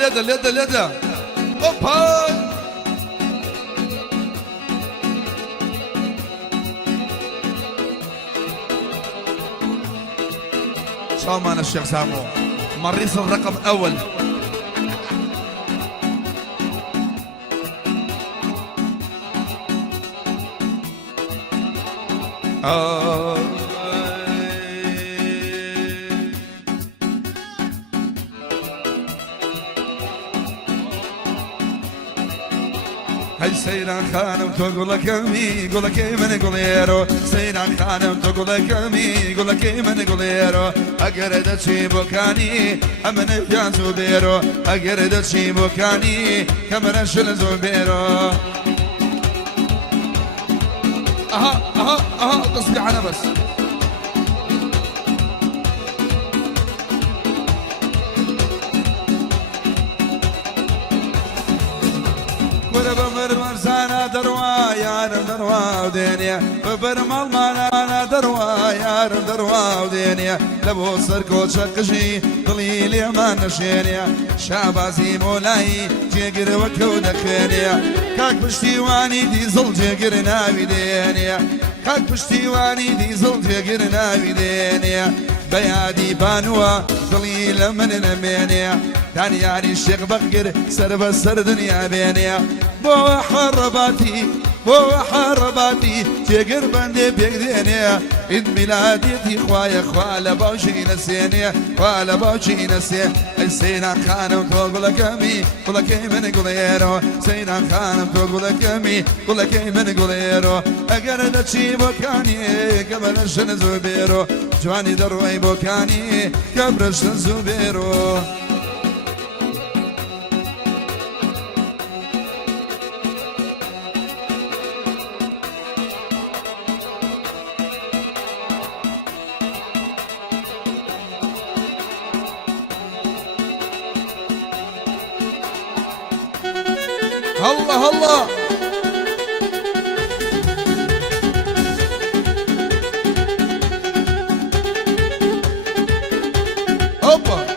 لێدە لێدە لێدە ئۆپای شامان الشيخ سامو مريص الرقم أول هاي سيران خانم تو قول كمي قول كي من قوليرو سيران خانم تو قول كمي قول كي من قوليرو أقرد شي بوكاني أمن في زبيرو أقرد شي بوكاني كمن شل زبيرو اها تصبح انا بس مرزانا دروا يارم دروا ودنيا ببرمال مانا دروا يارم دروا ودنيا لبو سركو شقشي ضليلي ما نشينيا شابازي مولاي جيقر وكودا كينيا كاك بشتيواني ديزل جيقر ناوي دينيا كاك بشتيواني ديزل جيقر ناوي دينيا بيادي بانوا ضليل من نمينيا تاني يعني الشيخ بقر سر بسر دنيا بينيا بو حرباتي تيقر بندي بيقدينيا عيد ميلادي خوايا خوالا باوشي نسينيا خوالا باوشي نسيا السينا خانم تقول كمي قول كي من قوليرو سينا خانم تقول كمي قول كي من قوليرو اگر دشي بوكاني قبل شن زبيرو جواني دروي بوكاني قبل شن زبيرو الله الله هوبا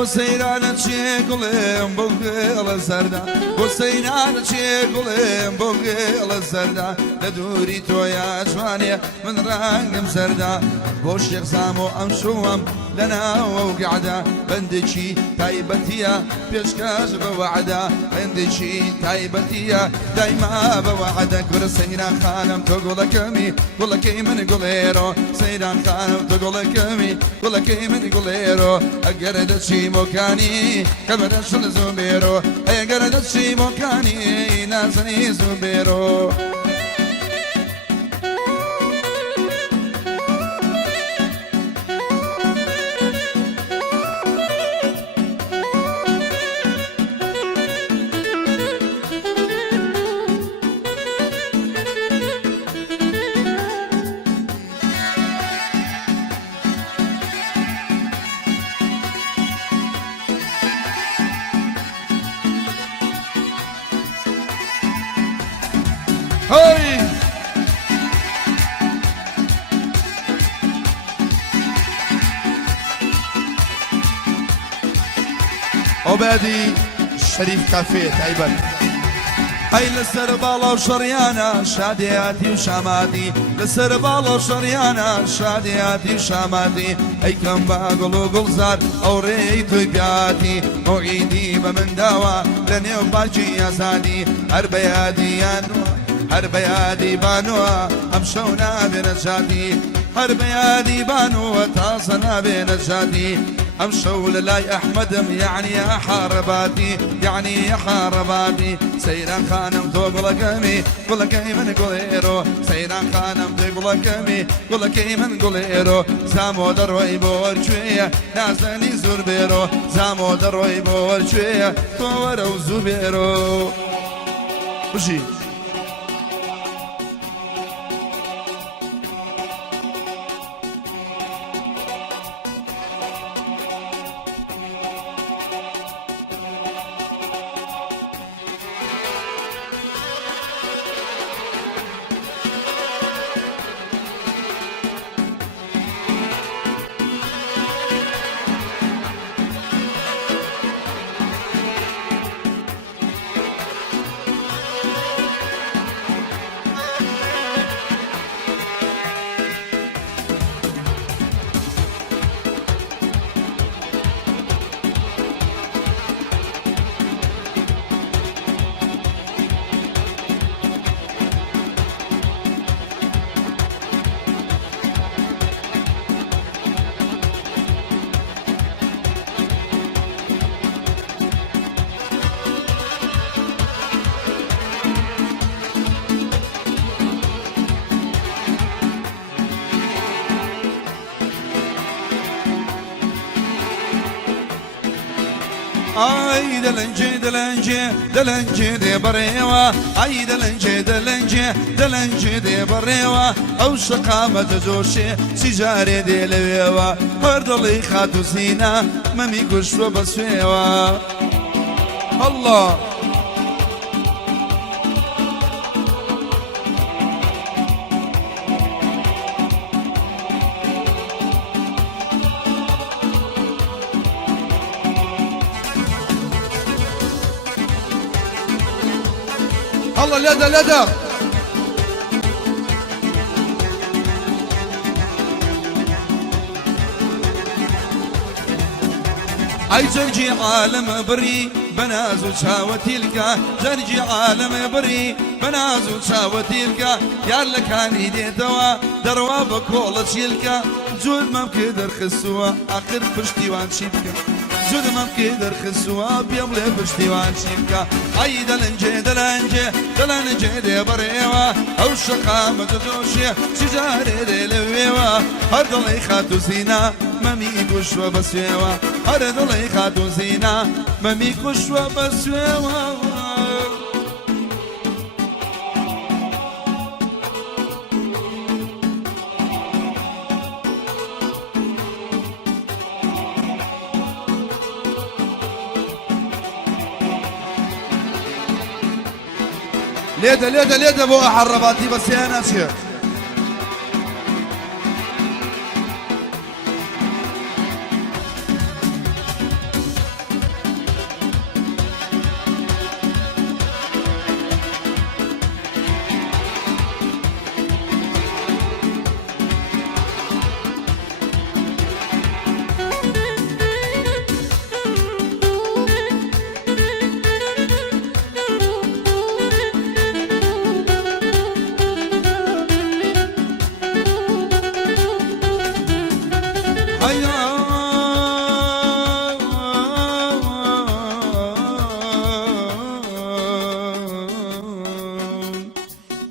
مسيران تشيقلم بوغي على الزردا مسيران تشيقلم بوغي على الزردا لدوري تويا جوانيا من رانق مسردا بوش يغزامو امشوهم لنا وقعدا بندشي تايبتيا بيشكاش بوعدا بندشي تايبتيا دايما بوعدا كور سيران خانم تقول كمي قول كي من قوليرو سيران خانم تقول كمي قول كي من قوليرو اقرد شي مكاني كبرش الزبيرو اقرد شي مكاني ناسني زبيرو هاي عبادي شريف كافيه تايبن هاي للسربالة وشريانا شادياتي وشاماتي للسربالة وشريانا شادياتي وشاماتي هاي كم باقلو قلزار او ريتو بياتي موعيدي بمن داوا لني وباجي يا سادي هربيادي يا نوع هربيادي بانوا امشونا بنجاتي هربيادي بانوا تاصلنا بنجاتي امشوا للاي احمد يعني يا حارباتي يعني يا حارباتي سيران خانم تقول كمي قول كي من قوليرو سيران خانم تقول كمي قول كي من قوليرو زامو دروي بورشويه نازني زربيرو زامو دروي بورشويه تورو زبيرو بشي ئای دەلەنجێ دەلەنجێ دەلەنجێ دێ بەڕێوە ئای دەلەنجێ دەلەنجێ دەلەنجێ دێ بەڕێوە ئەو شەقامە دەجۆشێ سیجارێ دێ لەوێوە هەر دڵی خات و زینە مەمی کوشتووە بە سوێوە الله الله لدى لدى اي جرجي عالم بري بناز وشاوتي الكا جرجي عالم بري بناز وشاوتي الكا يا لكاني دي دوا دروا بكولة شيلكا جود ممكن درخسوا اخر فشتيوان شيبكا جود ممكن درخسوا بيبلي فشتيوان شيبكا اي دلنجي دلنجي دلنجي دي بريوا او شقامة جوشي شجاري دي لويوا هرد الله خاتو زينة ممي كشوا بسيوا هرد الله خاتو زينة ممي كشوا بسيوا ليدا ليدا ليدا بو حرباتي بس يا ناس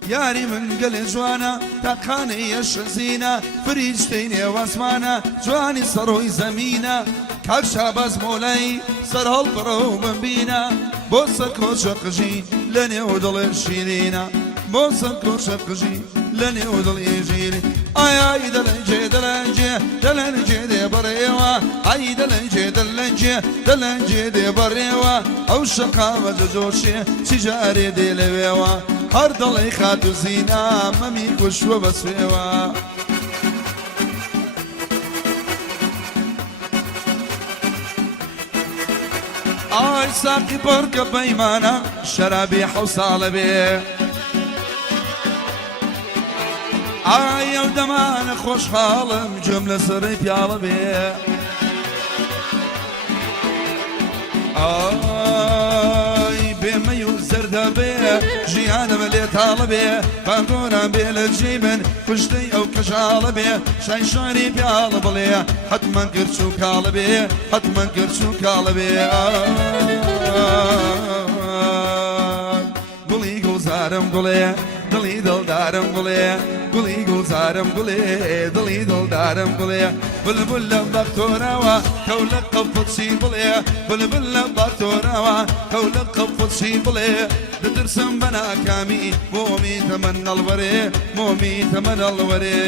ياري من قل جوانا تاقاني الشزينة فريجتيني واسمانا جواني صروي زمينة كاكشا باز مولاي سر هالبرو من بينا بوسك وشقجي لني ودل الشيرينا بوسك وشقجي لني ودل يجيري اي دلنجي دلنجي دلنجي دي بريوا اي دلنجي دلنجي دلنجي دي بريوا او شقامة جوشي سجاري دي لويوا هر دڵی خات و زینا مەمی کوشووە بە سوێوە ئای ساقی پڕکە بەیمانە شەرابی حەو ساڵە بێ ئای ئەو دەمانە خۆشحاڵم گوێم لە سەرەی پیاڵە بێ بێمەی و زەردە بێ ژیانەمە لێ تاڵە بێ بانگۆران بێ لە جێی من کوشتەی ئەو کەژاڵە بێ شای شاری پیاڵە بڵێ حتمەن گرچ و کاڵە بێ حتمەن گرچ و کاڵە بێ گوڵی گوڵزارم گوڵێ دڵی دڵدارم گوڵێ گوڵی گوڵزارم گوڵێ دڵی دڵدارم گوڵێ بلبل لە بەختۆراوە کەو لە قەفڵچی بڵێ بلبل لە بەختۆراوە کەو لە قەفڵچی بڵێ دەترسم بە ناکامی مۆمی تەمەن نەڵوەرێ مۆمی تەمەن نەڵوەرێ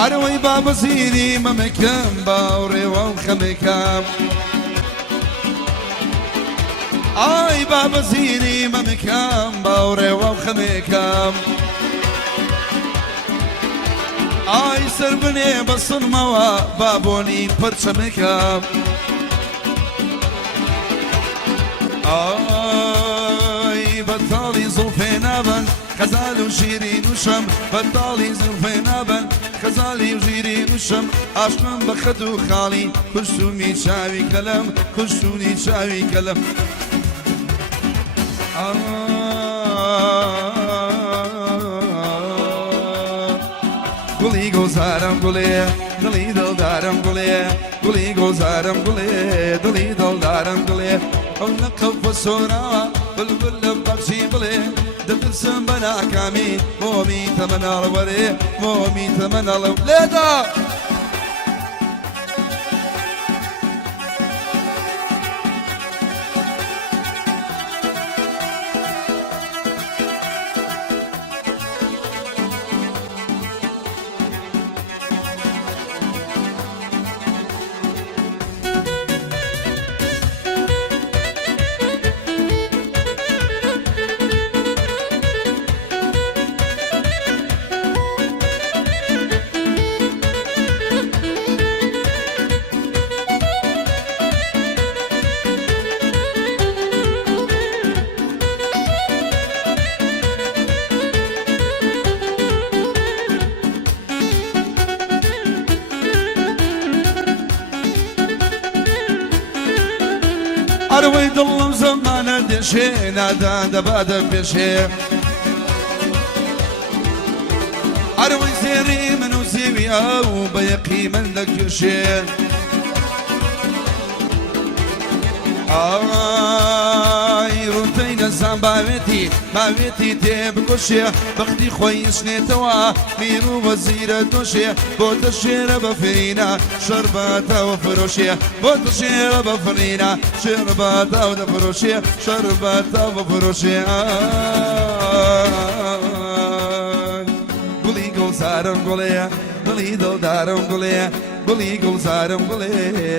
أروي بابا زيني ممكن باوري وخمكام آي بابا زيني ممكن باوري وخمكام ئای سەر بنێ بە سڵمەوە بابۆنی پەرچەمێکە ئای بەتاڵی زوڵفێ نابن خەزال و شیرین وشم بەتاڵی زوڵفێ نابن خەزالی و ژیرین وشم عاشقم بە خەد و خاڵی کوشتومی چاوی کەلەم کوشتونی چاوی کەلەم گوڵی گۆزارم گوڵێ دڵی دڵدارم گوڵێ گوڵی گۆزارم گوڵێ دڵی دڵدارم گوڵێ ئەو نەقەو بە سۆراوە بلبل لە بەخشی بڵێ دەپرسم بە ناکامی مۆمی تەمەناڵ وەرێ مۆمی تەمەناڵ لێدا ئەروەی دڵم زەمانە دێشێ نادان دەبادە پێشێ ئەروەی زێری من و زێوی ئەو بە یەقی من دەکێشێ ئای ڕوتەی نەزان باوێتی تێبکۆشێ بەختی خۆی شنێتەوە میر و وەزیرە دۆشێ بۆتە شێرە بەفرینە شەربەتەوە فرۆشێ بۆتە شێرە بەفرینە شێربەتەوە دەفرۆشێ شەربەتەوە فرۆشێ گوڵی گوڵزارم گوڵێ دڵی دڵدارم گوڵێ گوڵی گوڵزارم گوڵێ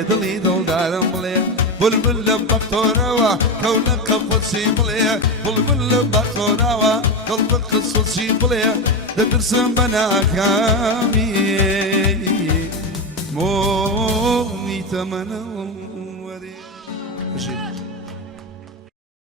دڵی دڵدارم گوڵێ بلبل لە بەختۆرەوە کەونە قەفەسی بڵێ بلبل لە بەختۆراوە قەڵبەت قسوسی بڵێ دەترسم بە ناکامی مۆمی تەمەنە وەرێ